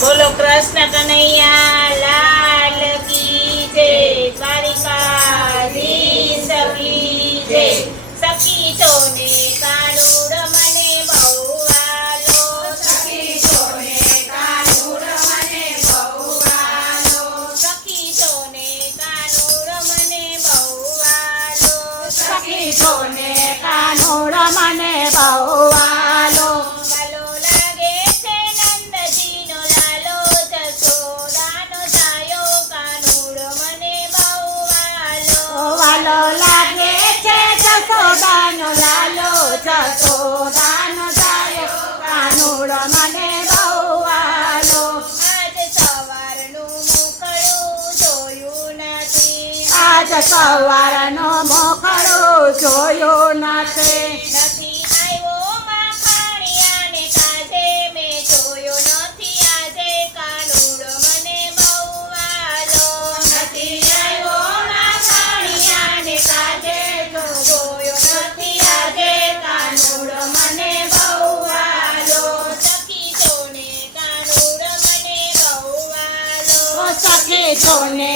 બોલો કૃષ્ણ કનૈયા લાલ કી જય, દ્વારિકાધીશ કી જય। સખી છોને કાનુડ મને બહુ વાલો, સખી છોને કાનુડ મને બહુ વાલો, સખી છોને કાનુડ મને બહુ વાલો, સખી છોને કાનુડ મને બહુ વાલો। વાલો લાગે છે નંદજીનો લાલો, જશોદાનો છાયો કાનુડ મને બહુ વાલો, વાલો લાગે છે જશોદાનો લાલો, જશોદાનો છાયો કાનુડ મને બહુ વાલો। આજ સવારનું મુખડું જોયું નથી, આજ સવારનો મોખડું જોયો નથી, નથી આવ્યો માખણિયાને કાજે, મેં જોયો નથી આજે કાનુડ મને બહુ વાલો, નથી આવ્યો માખણિયાને કાજે, જોયો નથી આજે કાનુડ મને બહુ વાલો। સખી છોને કાનુડ મને બહુ વાલો, સખી છોને